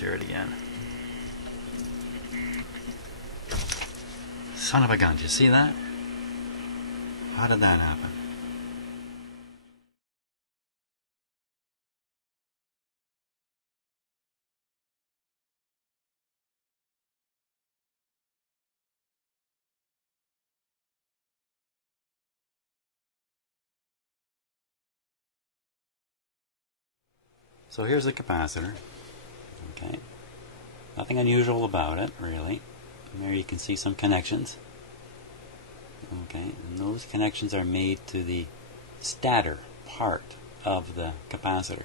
hear it again. Son of a gun, did you see that? How did that happen? So here's the capacitor. Okay. Nothing unusual about it, really. And there you can see some connections. Okay, and those connections are made to the stator part of the capacitor.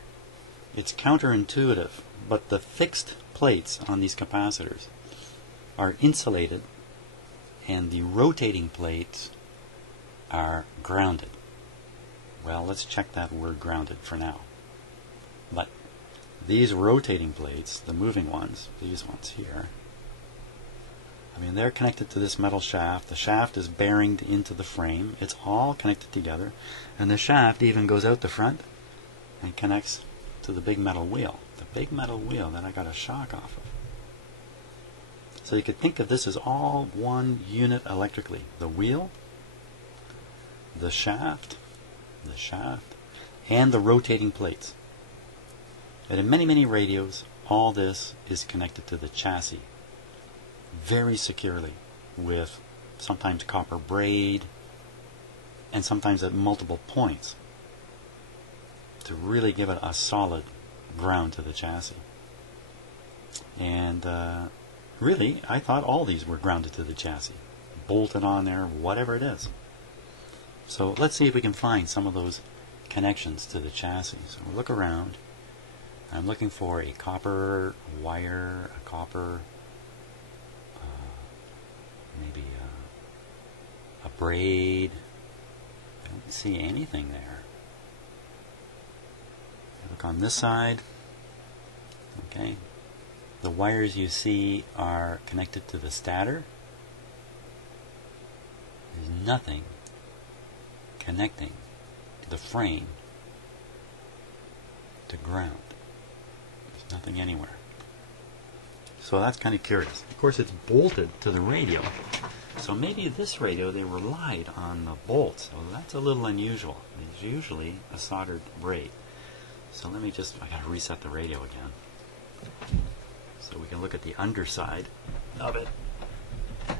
It's counterintuitive, but the fixed plates on these capacitors are insulated and the rotating plates are grounded. Well, let's check that word grounded for now. But these rotating plates, the moving ones, these ones here, I mean, they're connected to this metal shaft. The shaft is bearing into the frame. It's all connected together. And the shaft even goes out the front and connects to the big metal wheel. The big metal wheel that I got a shock off of. So you could think of this as all one unit electrically. The wheel, the shaft, and the rotating plates. And in many, many radios, all this is connected to the chassis very securely with sometimes copper braid and sometimes at multiple points to really give it a solid ground to the chassis. And really, I thought all these were grounded to the chassis, bolted on there, whatever it is. So let's see if we can find some of those connections to the chassis. So we'll look around. I'm looking for a copper wire, a copper, maybe a braid. I don't see anything there. Look on this side. Okay. The wires you see are connected to the stator. There's nothing connecting to the frame to ground. There's nothing anywhere. So that's kind of curious. Of course, it's bolted to the radio. So maybe this radio, they relied on the bolts. So that's a little unusual. It's usually a soldered braid. So let me just, I gotta reset the radio again. So we can look at the underside of it. There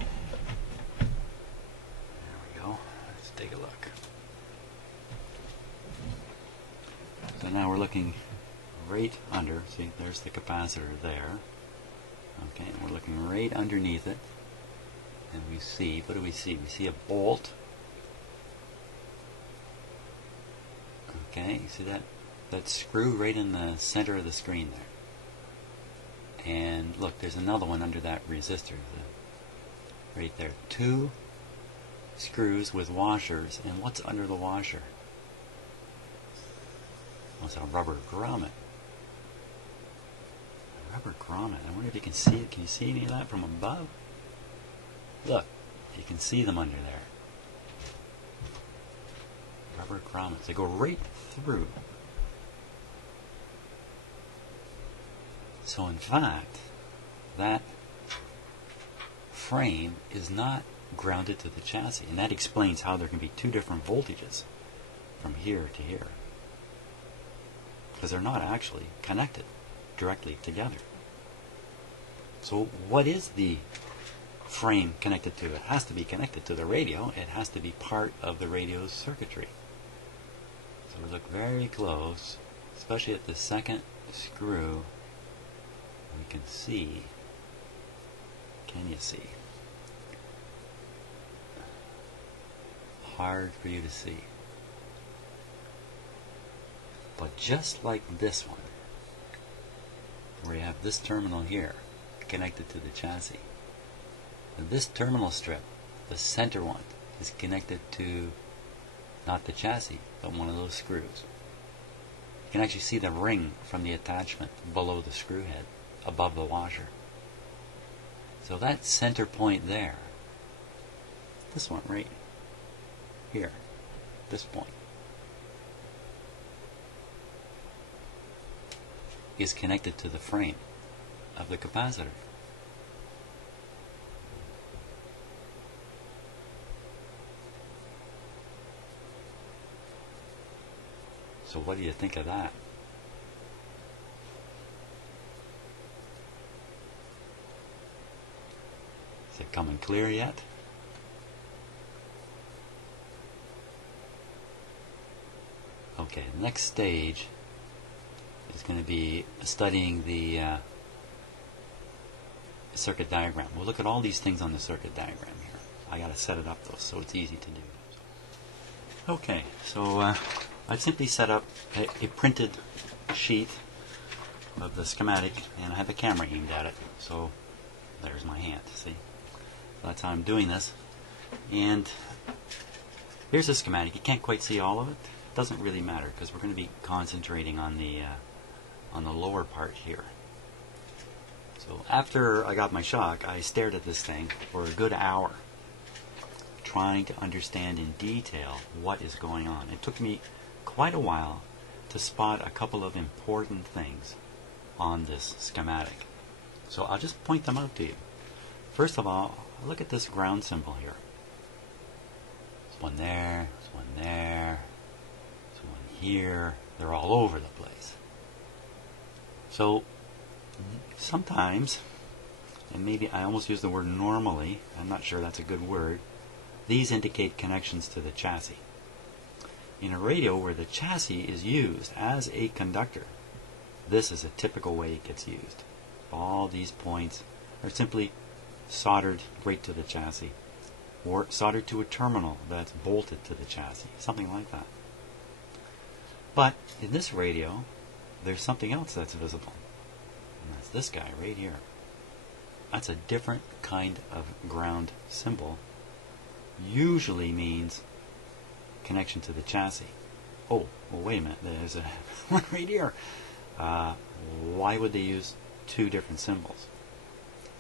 we go. Let's take a look. So now we're looking right under. See, there's the capacitor there. Okay, and we're looking right underneath it. And we see, what do we see? We see a bolt. Okay, you see that screw right in the center of the screen there. And look, there's another one under that resistor. Right there. 2 screws with washers. And what's under the washer? Oh, it's a rubber grommet. Rubber grommet. I wonder if you can see it. Can you see any of that from above? Look, you can see them under there. Rubber grommets. They go right through. So in fact, that frame is not grounded to the chassis. And that explains how there can be 2 different voltages from here to here. Because they're not actually connected directly together. So what is the frame connected to? It has to be connected to the radio. It has to be part of the radio's circuitry. So we look very close, especially at the second screw. We can see, can you see? Hard for you to see. But just like this one, where you have this terminal here connected to the chassis, and this terminal strip, the center one, is connected to not the chassis, but one of those screws. You can actually see the ring from the attachment below the screw head, above the washer. So that center point there, this one right here, this point, is connected to the frame. of the capacitor. So what do you think of that? Is it coming clear yet? Okay, the next stage is going to be studying the circuit diagram. We'll look at all these things on the circuit diagram here. I got to set it up though, so it's easy to do. Okay, so I've simply set up a printed sheet of the schematic, and I have a camera aimed at it. So there's my hand. See, that's how I'm doing this. And here's the schematic. You can't quite see all of it. Doesn't really matter because we're going to be concentrating on the lower part here. So after I got my shock, I stared at this thing for a good hour, trying to understand in detail what is going on. It took me quite a while to spot a couple of important things on this schematic. So I'll just point them out to you. First of all, look at this ground symbol here. There's one there, there's one there, there's one here. They're all over the place. So sometimes, and maybe I almost use the word normally, I'm not sure that's a good word, these indicate connections to the chassis. In a radio where the chassis is used as a conductor, this is a typical way it gets used. All these points are simply soldered right to the chassis, or soldered to a terminal that's bolted to the chassis, something like that. But in this radio, there's something else that's visible, and that's this guy right here. That's a different kind of ground symbol. Usually means connection to the chassis. Oh, well, wait a minute, there's a one right here. Why would they use two different symbols?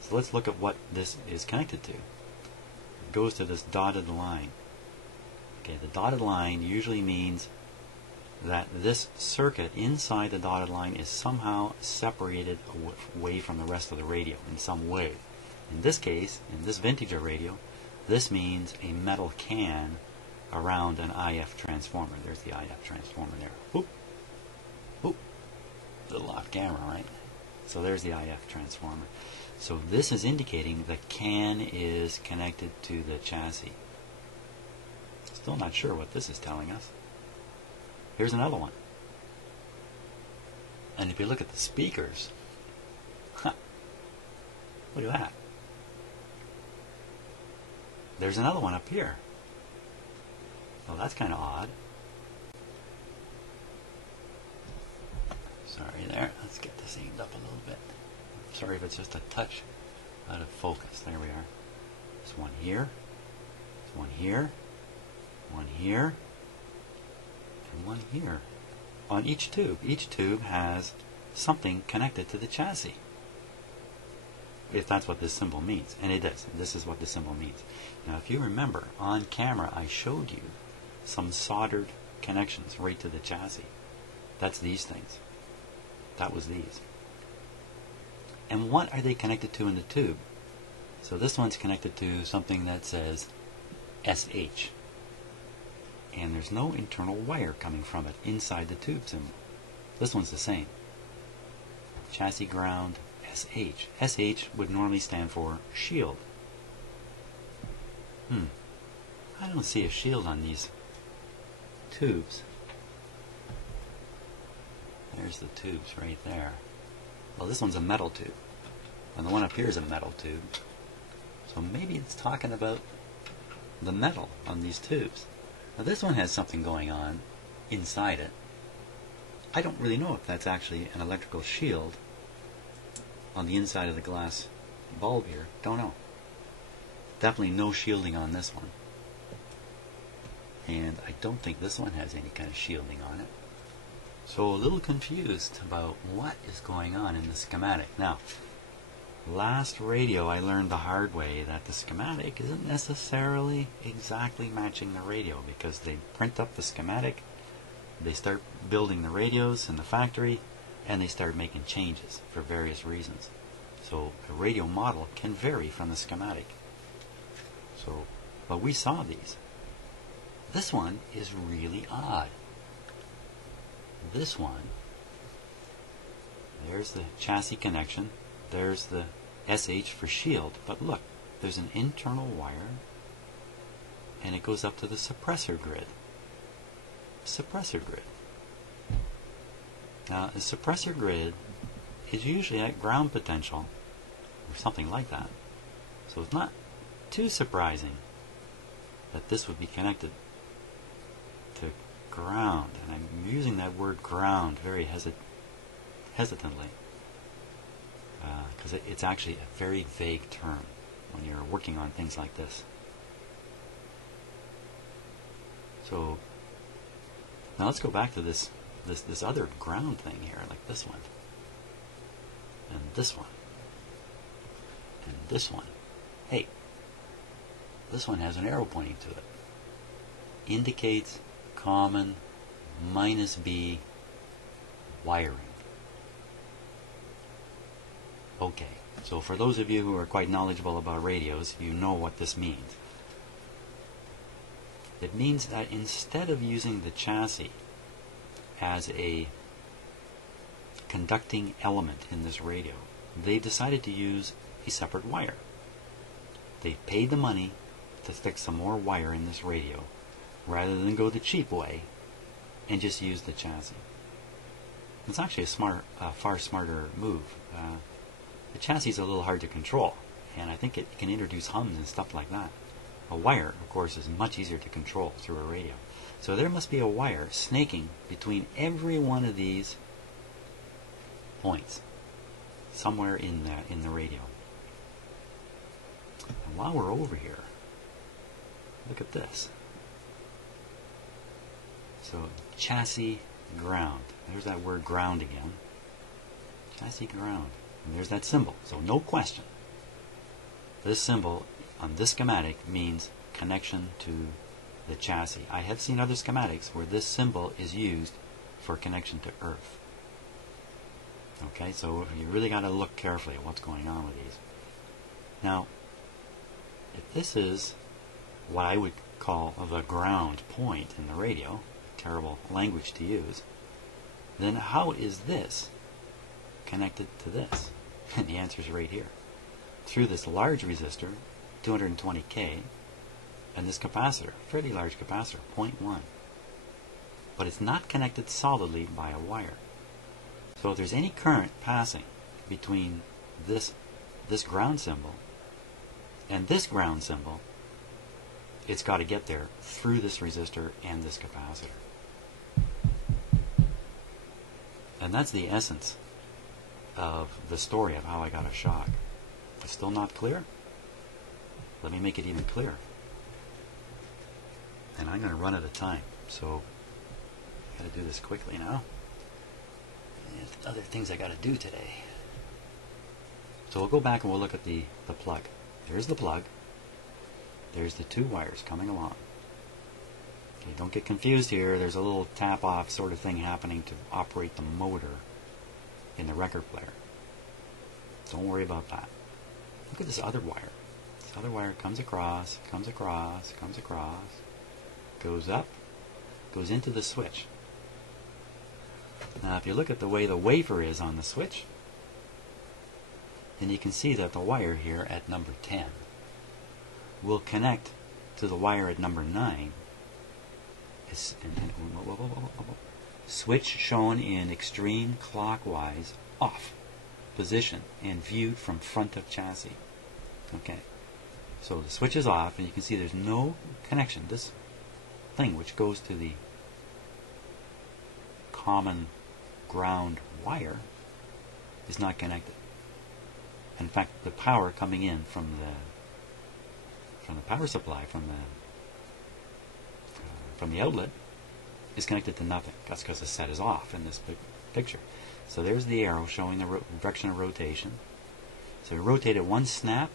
So let's look at what this is connected to. It goes to this dotted line. Okay, the dotted line usually means that this circuit inside the dotted line is somehow separated away from the rest of the radio in some way. In this case, in this vintage of radio, this means a metal can around an IF transformer. There's the IF transformer there. Whoop, whoop. Little off camera, right? So there's the IF transformer. So this is indicating the can is connected to the chassis. Still not sure what this is telling us. Here's another one. And if you look at the speakers, look at that. There's another one up here. Well, that's kind of odd. Sorry there. Let's get this aimed up a little bit. Sorry if it's just a touch out of focus. There we are. There's one here. There's one here. One here. And one here. On each tube. Each tube has something connected to the chassis. If that's what this symbol means. And it is. This is what the symbol means. Now if you remember, on camera I showed you some soldered connections right to the chassis. That's these things. That was these. And what are they connected to in the tube? So this one's connected to something that says SH. And there's no internal wire coming from it inside the tube symbol. This one's the same. Chassis ground SH. SH would normally stand for shield. I don't see a shield on these tubes. There's the tubes right there. Well, this one's a metal tube. And the one up here is a metal tube. So maybe it's talking about the metal on these tubes. Now this one has something going on inside it. I don't really know if that's actually an electrical shield on the inside of the glass bulb here. Don't know. Definitely no shielding on this one. And I don't think this one has any kind of shielding on it. So a little confused about what is going on in the schematic. Now, last radio I learned the hard way that the schematic isn't necessarily exactly matching the radio, because they print up the schematic, they start building the radios in the factory, and they start making changes for various reasons. So a radio model can vary from the schematic. So, but we saw these. This one is really odd. This one, there's the chassis connection, there's the SH for shield, but look, there's an internal wire and it goes up to the suppressor grid. Suppressor grid. Now, the suppressor grid is usually at ground potential or something like that. So it's not too surprising that this would be connected to ground, and I'm using that word ground very hesitantly because it's actually a very vague term when you're working on things like this. So now let's go back to this other ground thing here, like this one, and this one, and this one. Hey, this one has an arrow pointing to it. Indicates common -B wiring. Okay, so for those of you who are quite knowledgeable about radios, you know what this means. It means that instead of using the chassis as a conducting element in this radio, they decided to use a separate wire. They paid the money to stick some more wire in this radio rather than go the cheap way and just use the chassis. It's actually a far smarter move. The chassis is a little hard to control, and I think it can introduce hums and stuff like that. A wire, of course, is much easier to control through a radio. So there must be a wire snaking between every one of these points somewhere in the radio. And while we're over here, look at this. So chassis ground. There's that word ground again. Chassis ground. And there's that symbol. So no question. This symbol on this schematic means connection to the chassis. I have seen other schematics where this symbol is used for connection to earth. Okay, so you really got to look carefully at what's going on with these. Now, if this is what I would call the ground point in the radio, terrible language to use, then how is this connected to this? And the answer is right here. Through this large resistor, 220K, and this capacitor, fairly large capacitor, 0.1. But it's not connected solidly by a wire. So if there's any current passing between this ground symbol and this ground symbol, it's got to get there through this resistor and this capacitor. And that's the essence of the story of how I got a shock. It's still not clear? Let me make it even clearer. And I'm going to run out of time, so I got to do this quickly now. There's other things I got to do today. So we'll go back and we'll look at the plug. There's the plug. There's the two wires coming along. Okay, don't get confused here. There's a little tap-off sort of thing happening to operate the motor in the record player. Don't worry about that. Look at this other wire. This other wire comes across, comes across, comes across, goes up, goes into the switch. Now if you look at the way the wafer is on the switch, then you can see that the wire here at number 10 will connect to the wire at number 9. Switch shown in extreme clockwise off position and viewed from front of chassis. Okay, so the switch is off and you can see there's no connection. This thing which goes to the common ground wire is not connected. In fact, the power coming in from the power supply from the outlet is connected to nothing. That's because the set is off in this picture. So there's the arrow showing the direction of rotation. So we rotated one snap,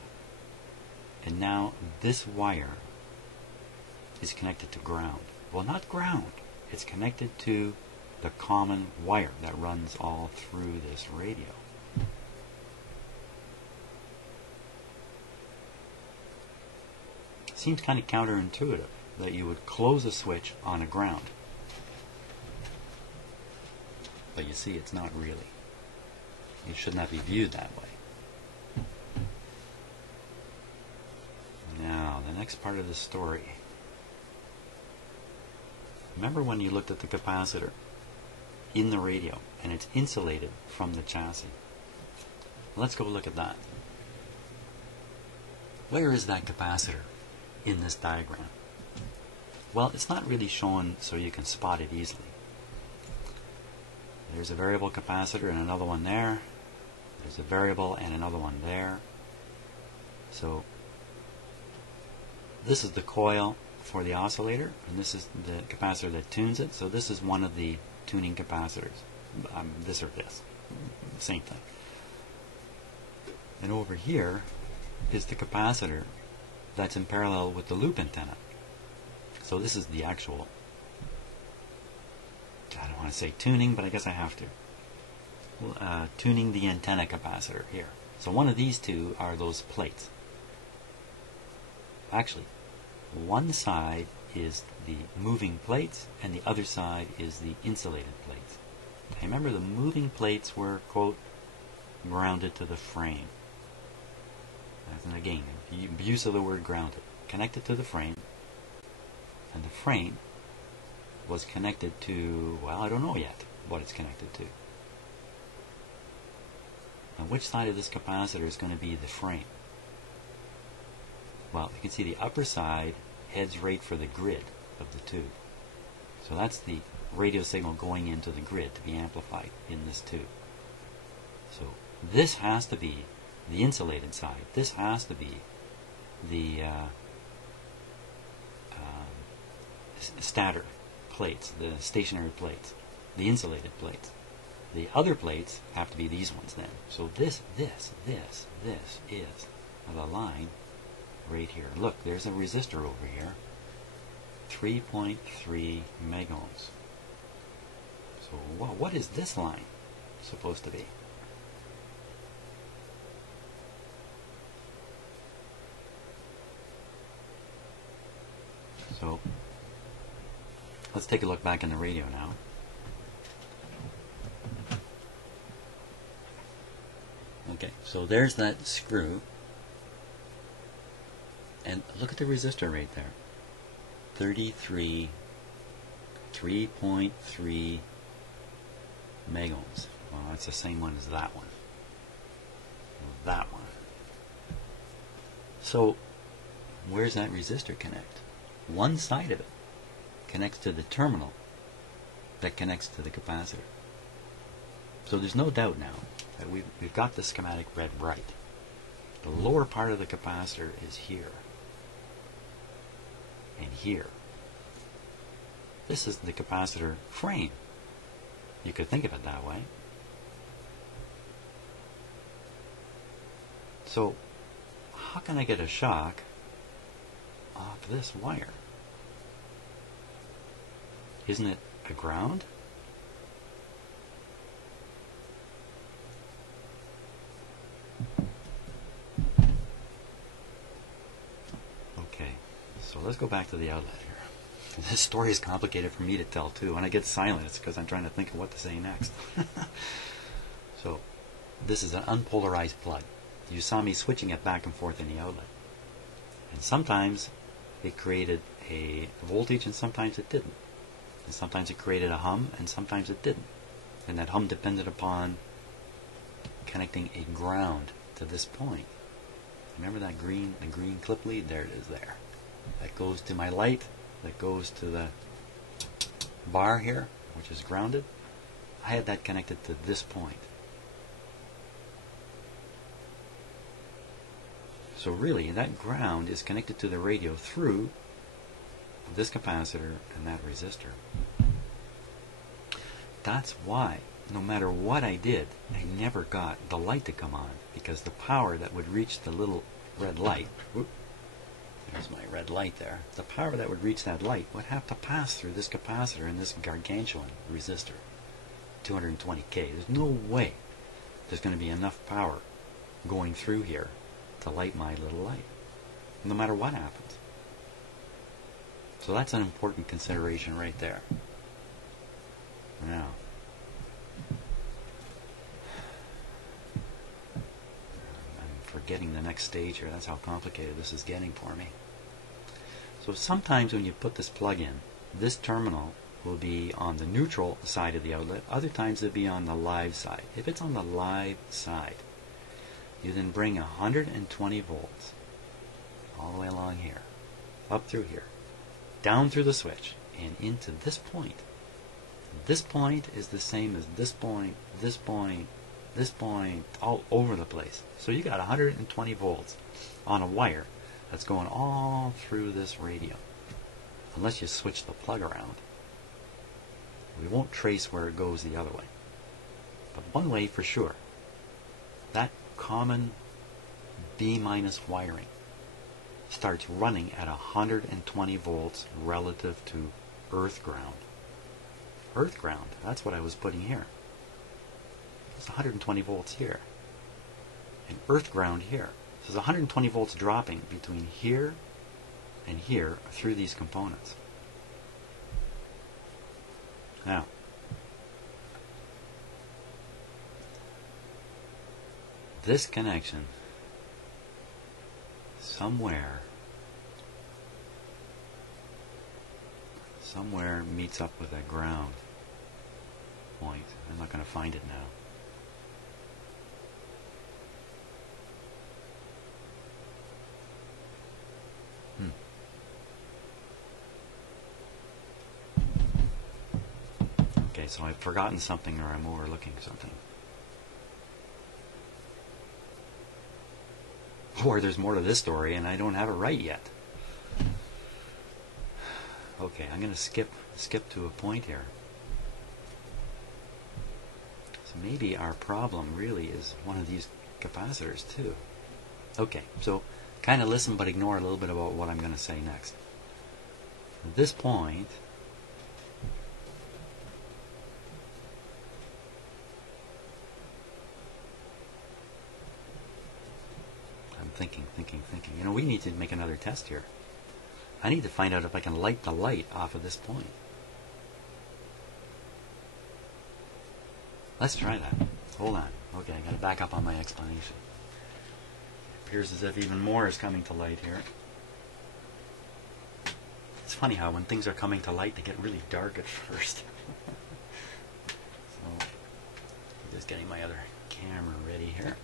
and now this wire is connected to ground. Well, not ground. It's connected to the common wire that runs all through this radio. seems kind of counterintuitive that you would close a switch on a ground. But you see, it's not really. It should not be viewed that way. Now, the next part of the story. Remember when you looked at the capacitor in the radio and it's insulated from the chassis? Let's go look at that. Where is that capacitor in this diagram? Well, it's not really shown so you can spot it easily. There's a variable capacitor and another one there. There's a variable and another one there. So this is the coil for the oscillator, and this is the capacitor that tunes it. So this is one of the tuning capacitors. This or this. Same thing. And over here is the capacitor that's in parallel with the loop antenna. So this is the actual, I don't want to say tuning, but I guess I have to. Tuning the antenna capacitor here. So one of these two are those plates. Actually, one side is the moving plates and the other side is the insulated plates. Okay, remember, the moving plates were, quote, grounded to the frame. And again, use of the word grounded. Connected to the frame, and the frame was connected to, well, I don't know yet what it's connected to. Now, which side of this capacitor is going to be the frame? Well, you can see the upper side heads right for the grid of the tube. So that's the radio signal going into the grid to be amplified in this tube. So this has to be the insulated side. This has to be the stator plates, the stationary plates, the insulated plates. The other plates have to be these ones then. So this is the line right here. Look, there's a resistor over here, 3.3 megohms. So what is this line supposed to be? So let's take a look back in the radio now. Okay, so there's that screw. And look at the resistor right there. 3.3 megohms. Well, that's the same one as that one. That one. So where's that resistor connect? One side of it connects to the terminal that connects to the capacitor. So there's no doubt now that we've got the schematic read right. The lower part of the capacitor is here and here. This is the capacitor frame. You could think of it that way. So how can I get a shock off this wire? Isn't it a ground? Okay, so let's go back to the outlet here. This story is complicated for me to tell too. When I get silent, it's because I'm trying to think of what to say next. So this is an unpolarized plug. You saw me switching it back and forth in the outlet. And sometimes it created a voltage and sometimes it didn't. And sometimes it created a hum and sometimes it didn't. And that hum depended upon connecting a ground to this point. Remember that green clip lead? There it is there. That goes to my light, that goes to the bar here, which is grounded. I had that connected to this point. So really, that ground is connected to the radio through this capacitor and that resistor. That's why, no matter what I did, I never got the light to come on, because the power that would reach the little red light, there's my red light there, the power that would reach that light would have to pass through this capacitor and this gargantuan resistor, 220K. There's no way there's going to be enough power going through here to light my little light, no matter what happens. So that's an important consideration right there. Now, I'm forgetting the next stage here. That's how complicated this is getting for me. So sometimes when you put this plug in, this terminal will be on the neutral side of the outlet. Other times it'll be on the live side. If it's on the live side, you then bring 120 volts all the way along here, up through here, down through the switch, and into this point. This point is the same as this point, this point, this point, all over the place. So you got 120 volts on a wire that's going all through this radio. Unless you switch the plug around, we won't trace where it goes the other way. But one way for sure, that common B- wiring starts running at 120 volts relative to earth ground. Earth ground, that's what I was putting here. It's 120 volts here. And earth ground here. So there's 120 volts dropping between here and here through these components. Now, this connection somewhere meets up with that ground point. I'm not going to find it now. Okay, so I've forgotten something or I'm overlooking something. Or there's more to this story and I don't have it right yet. Okay, I'm going to skip to a point here. So maybe our problem really is one of these capacitors too. Okay, so kind of listen but ignore a little bit about what I'm going to say next. At this point, I'm thinking. You know, we need to make another test here. I need to find out if I can light the light off of this point. Let's try that. Hold on. Okay, I got to back up on my explanation. It appears as if even more is coming to light here. It's funny how when things are coming to light, they get really dark at first. So, I'm just getting my other camera ready here.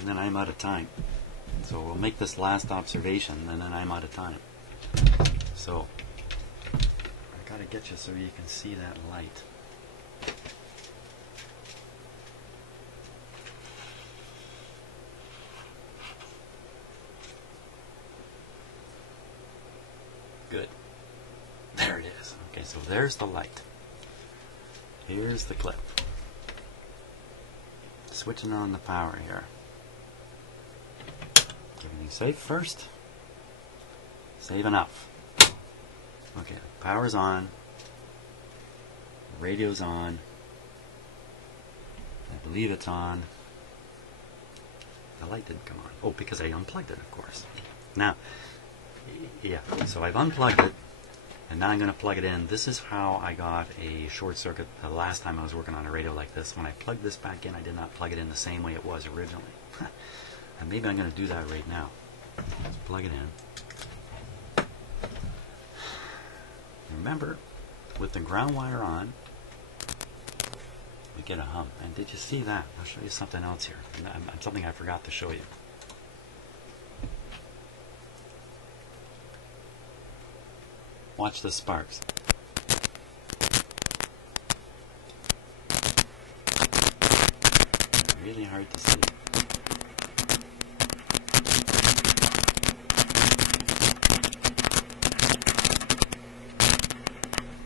And then I'm out of time. So we'll make this last observation, and then I'm out of time. So, I gotta get you so you can see that light. Good. There it is. Okay, so there's the light. Here's the clip. Switching on the power here. Everything safe first. Save enough. Okay, power's on. Radio's on. I believe it's on. The light didn't come on. Oh, because I unplugged it, of course. Now, yeah, so I've unplugged it, and now I'm going to plug it in. This is how I got a short circuit the last time I was working on a radio like this. When I plugged this back in, I did not plug it in the same way it was originally. And maybe I'm going to do that right now. Let's plug it in. Remember, with the ground wire on, we get a hum. And did you see that? I'll show you something else here. Something I forgot to show you. Watch the sparks. Really hard to see.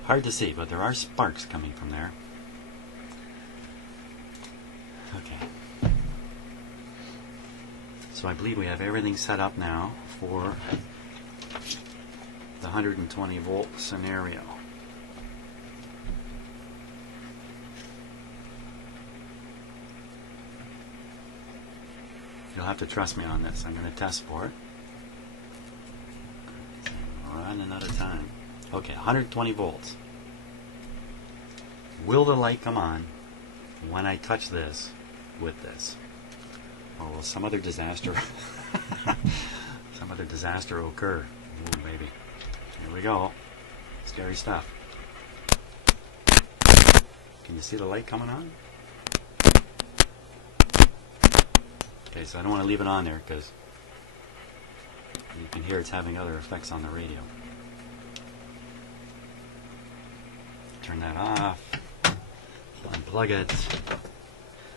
Hard to see, but there are sparks coming from there. Okay. So I believe we have everything set up now for the 120 volt scenario. You'll have to trust me on this. I'm going to test for it. Running out of Okay, 120 volts. Will the light come on when I touch this with this? Or will some other disaster some other disaster occur? Ooh, baby. Here we go. Scary stuff. Can you see the light coming on? Okay, so I don't want to leave it on there because you can hear it's having other effects on the radio. Turn that off. Unplug it.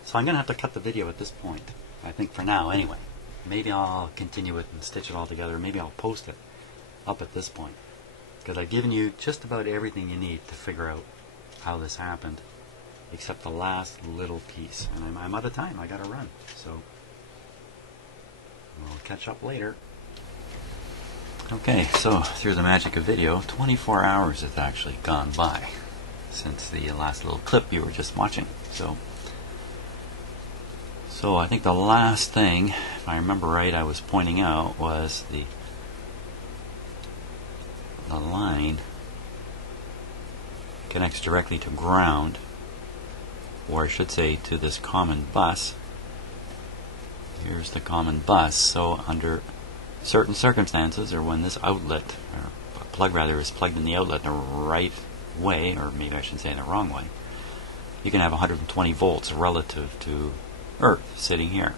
So I'm going to have to cut the video at this point. I think for now anyway. Maybe I'll continue it and stitch it all together. Maybe I'll post it up at this point. Because I've given you just about everything you need to figure out how this happened. Except the last little piece. And I'm out of time. I got to run. So we'll catch up later. Okay, so through the magic of video, 24 hours has actually gone by since the last little clip you were just watching. So I think the last thing, if I remember right, I was pointing out was the line connects directly to ground, or I should say to this common bus. Here's the common bus. So under certain circumstances, or when this outlet, or plug rather, is plugged in the outlet in the right way, or maybe I should say in the wrong way, you can have 120 volts relative to Earth sitting here.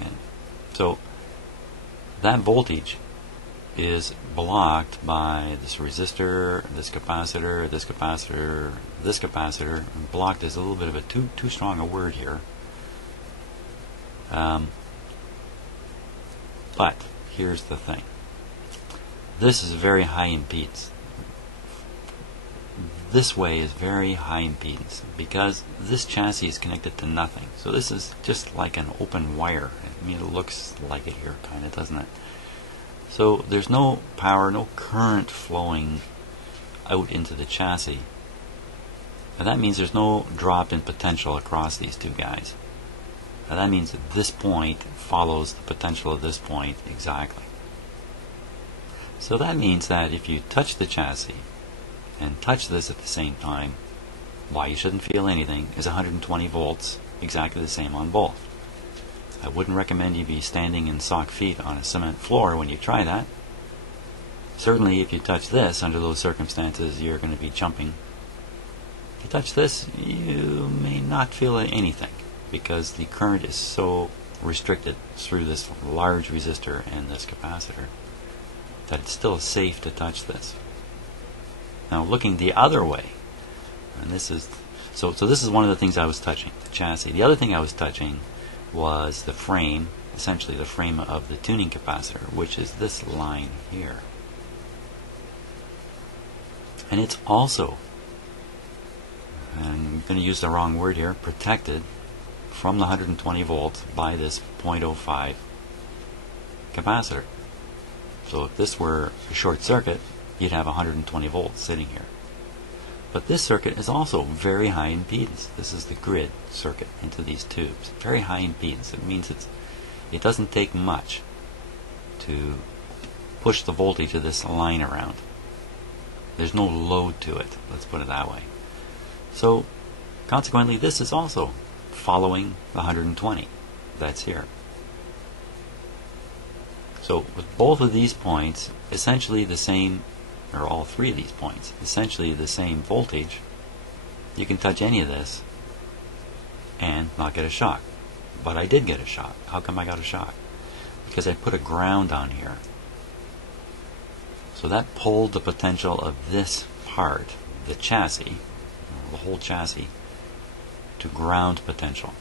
Okay. So that voltage is blocked by this resistor, this capacitor, this capacitor, this capacitor. And blocked is a little bit of a too strong a word here. But here's the thing. This is very high impedance. This way is very high impedance because this chassis is connected to nothing. So this is just like an open wire. I mean, it looks like it here, kind of, doesn't it? So there's no power, no current flowing out into the chassis. And that means there's no drop in potential across these two guys. And that means that this point follows the potential of this point exactly. So that means that if you touch the chassis and touch this at the same time, why you shouldn't feel anything is 120 volts, exactly the same on both. I wouldn't recommend you be standing in sock feet on a cement floor when you try that. Certainly if you touch this under those circumstances, you're going to be jumping. If you touch this, you may not feel anything because the current is so restricted through this large resistor and this capacitor that it's still safe to touch this. Now looking the other way, and this is so this is one of the things I was touching, the chassis. The other thing I was touching was the frame, essentially the frame of the tuning capacitor, which is this line here. And it's also, and I'm going to use the wrong word here, protected from the 120 volts by this 0.05 capacitor. So if this were a short circuit, you'd have 120 volts sitting here. But this circuit is also very high impedance. This is the grid circuit into these tubes. Very high impedance. It means it doesn't take much to push the voltage of this line around. There's no load to it, let's put it that way. So consequently, this is also following the 120 that's here. So with both of these points, essentially the same, or all three of these points, essentially the same voltage, you can touch any of this and not get a shock. But I did get a shock. How come I got a shock? Because I put a ground on here. So that pulled the potential of this part, the chassis, the whole chassis, to ground potential.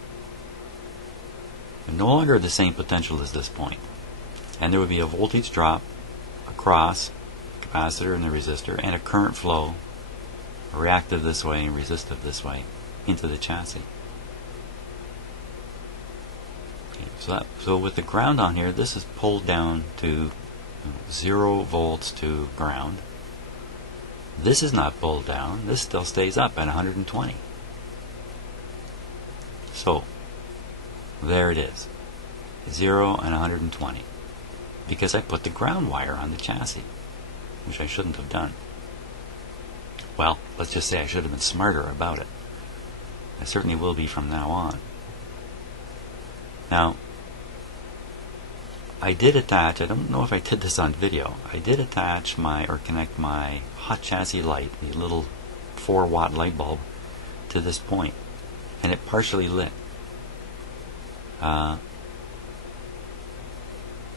And no longer the same potential as this point. And there would be a voltage drop across the capacitor and the resistor, and a current flow, reactive this way and resistive this way, into the chassis. Okay, so with the ground on here, this is pulled down to 0 volts to ground. This is not pulled down. This still stays up at 120. So there it is, 0 and 120, because I put the ground wire on the chassis. which I shouldn't have done. Well, let's just say I should have been smarter about it. I certainly will be from now on. Now, I did attach, I don't know if I did this on video, I did attach or connect my hot chassis light, the little 4-watt light bulb, to this point, and it partially lit.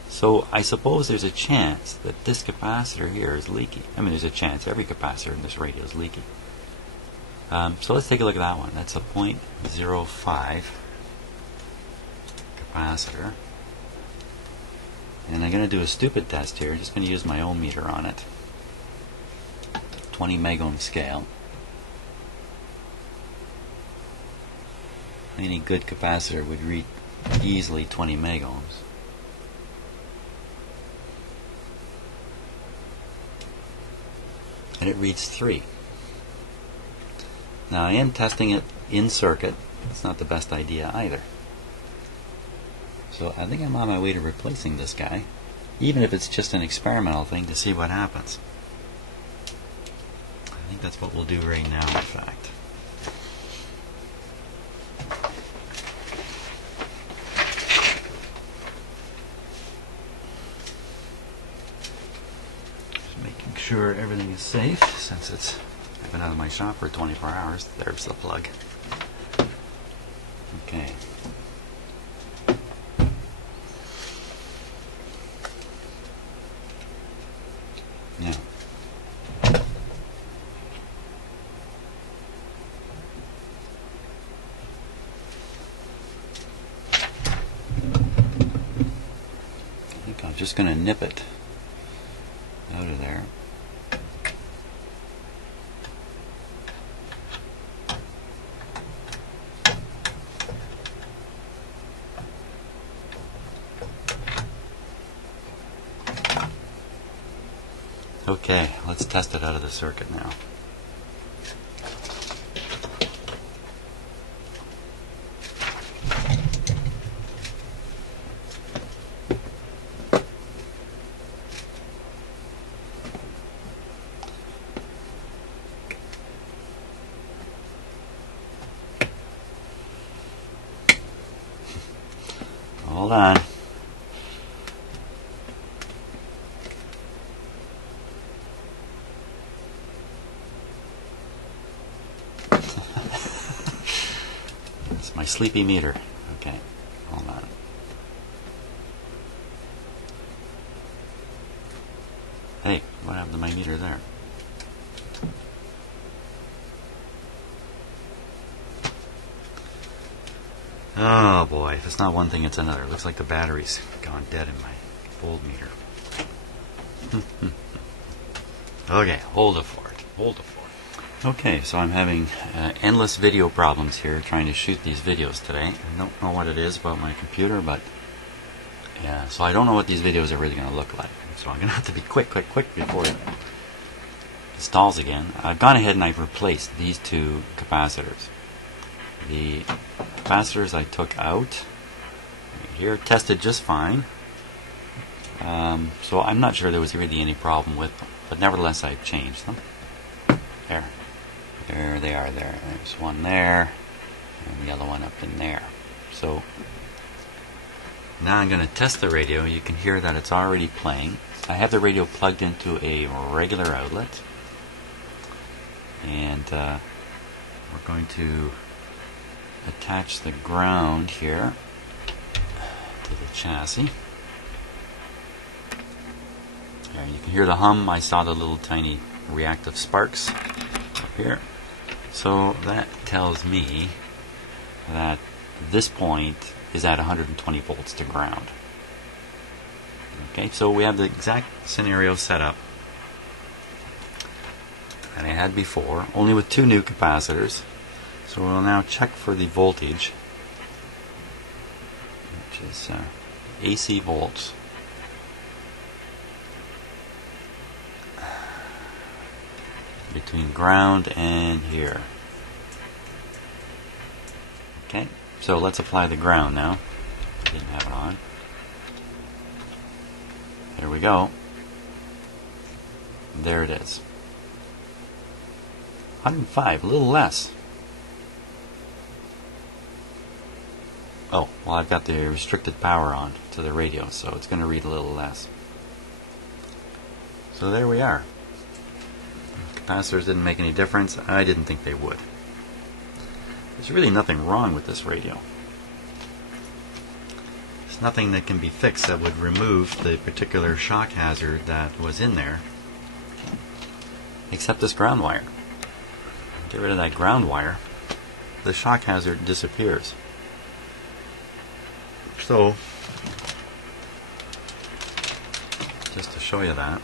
So I suppose there's a chance that this capacitor here is leaky. I mean, there's a chance every capacitor in this radio is leaky. So let's take a look at that one. That's a 0.05 capacitor. And I'm going to do a stupid test here. Just going to use my ohm meter on it. 20 megohm scale. Any good capacitor would read easily 20 megohms. And it reads 3. Now I am testing it in circuit. It's not the best idea either. So I think I'm on my way to replacing this guy, even if it's just an experimental thing to see what happens. I think that's what we'll do right now, in fact. Sure everything is safe since I've been out of my shop for 24 hours. There's the plug. Okay. Now, I think I'm just going to nip it out of there. Okay, let's test it out of the circuit now. Hold on. It's my sleepy meter. Okay, hold on. Hey, what happened to my meter there? Oh boy, if it's not one thing, it's another. It looks like the battery's gone dead in my old meter. Okay, hold it for it. Hold it for it. Okay, so I'm having endless video problems here trying to shoot these videos today. I don't know what it is about my computer, but yeah, so I don't know what these videos are really going to look like. So I'm going to have to be quick before it stalls again. I've gone ahead and I've replaced these two capacitors. The capacitors I took out here tested just fine, so I'm not sure there was really any problem with them, but nevertheless I've changed them. There they are there. There's one there and the other one up in there. So now I'm going to test the radio. You can hear that it's already playing. I have the radio plugged into a regular outlet, and we're going to attach the ground here to the chassis. There, you can hear the hum. I saw the little tiny reactive sparks up here. So that tells me that this point is at 120 volts to ground. Okay, so we have the exact scenario set up that I had before, only with two new capacitors. So we'll now check for the voltage, which is AC volts. Between ground and here. Okay, so let's apply the ground now. Didn't have it on. There we go. There it is. 105, a little less. Oh, well, I've got the restricted power on to the radio, so it's going to read a little less. So there we are. Capacitors didn't make any difference. I didn't think they would. There's really nothing wrong with this radio. There's nothing that can be fixed that would remove the particular shock hazard that was in there, except this ground wire. Get rid of that ground wire, the shock hazard disappears. So, just to show you that,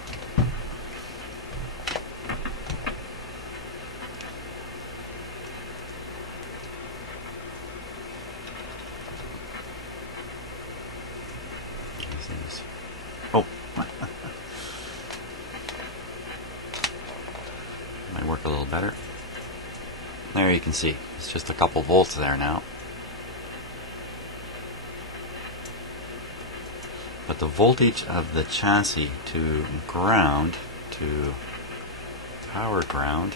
oh, might work a little better. There you can see, it's just a couple volts there now. But the voltage of the chassis to ground, to power ground,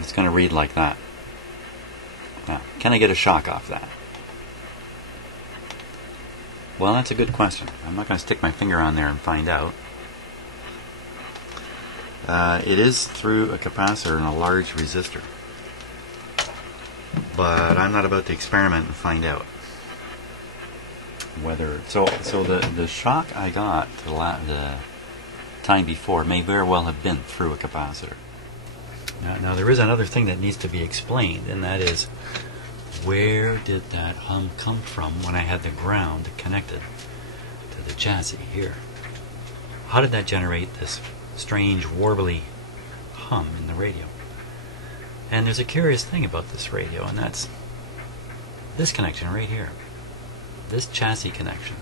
it's going to read like that. Now, can I get a shock off that? Well, that's a good question. I'm not going to stick my finger on there and find out. It is through a capacitor and a large resistor. But I'm not about to experiment and find out whether. So the shock I got the time before may very well have been through a capacitor. Now there is another thing that needs to be explained, and that is, where did that hum come from when I had the ground connected to the chassis here? How did that generate this strange warbly hum in the radio? And there's a curious thing about this radio, and that's this connection right here. This chassis connection,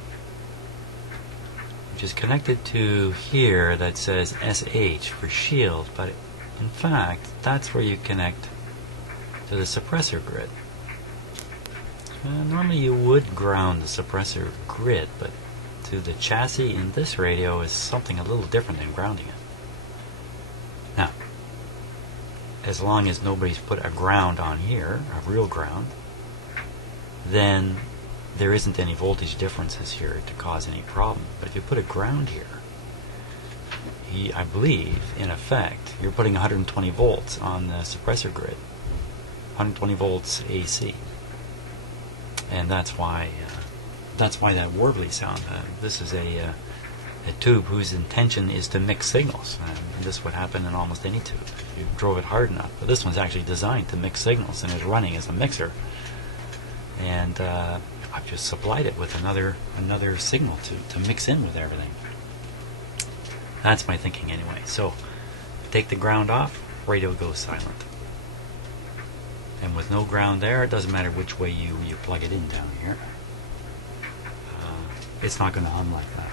which is connected to here that says SH for shield, but in fact, that's where you connect to the suppressor grid. Normally you would ground the suppressor grid, but to the chassis in this radio is something a little different than grounding it. Now, as long as nobody's put a ground on here, a real ground, then there isn't any voltage differences here to cause any problem. But if you put a ground here, I believe, in effect, you're putting 120 volts on the suppressor grid. 120 volts AC. And that's why that warbly sound. This is a tube whose intention is to mix signals. And this would happen in almost any tube if you drove it hard enough. But this one's actually designed to mix signals and is running as a mixer. And I've just supplied it with another signal to mix in with everything. That's my thinking anyway. So, take the ground off, radio goes silent. And with no ground there, it doesn't matter which way you plug it in down here. It's not going to hum like that.